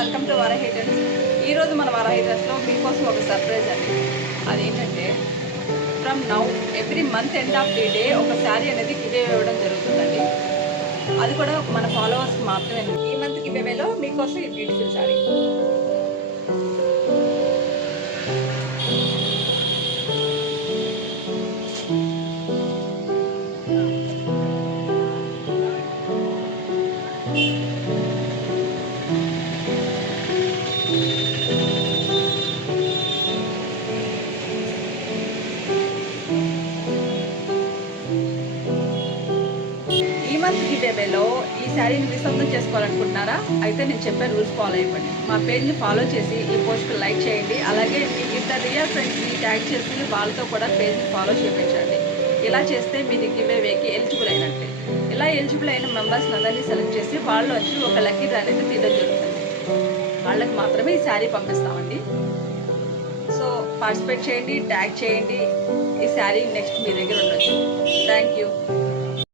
Welcome to Varahi tells. ఈరోజు మన వారాహి టెల్స్లో మీకోసం ఒక సర్ప్రైజ్ అండి. అదేంటంటే from now every month end of the day ఒక శారీ అనేది గివే ఇవ్వడం జరుగుతుందండి. అది కూడా మన ఫాలోవర్స్కి మాత్రమే. ఈ మంత్ గివేలో మీకోసం ఈ బ్యూటిఫుల్ శారీ. ఈ మంత్ గివేలో ఈ శారీని మీ సొంతం చేసుకోవాలనుకుంటున్నారా? అయితే నేను చెప్పే రూల్స్ ఫాలో అయిపోండి. మా పేజ్ని ఫాలో చేసి ఈ పోస్ట్కి లైక్ చేయండి. అలాగే మీ ఇద్దరు రియల్ ఫ్రెండ్స్ని ట్యాగ్ చేసి వాళ్ళతో కూడా పేజ్ని ఫాలో చేయించండి. ఇలా చేస్తే మీరు గివేకి ఎలిజిబుల్ అయినట్టే. ఇలా ఎలిజిబుల్ అయిన మెంబర్స్ని అందరినీ సెలెక్ట్ చేసి వాళ్ళు వచ్చి ఒక లక్కీ డ్రా అనేది తీయడం జరుగుతుంది. వాళ్ళకి మాత్రమే ఈ శారీ పంపిస్తామండి. సో పార్టిసిపేట్ చేయండి, ట్యాగ్ చేయండి. ఈ శారీ నెక్స్ట్ మీ దగ్గర ఉండొచ్చు. Thank you.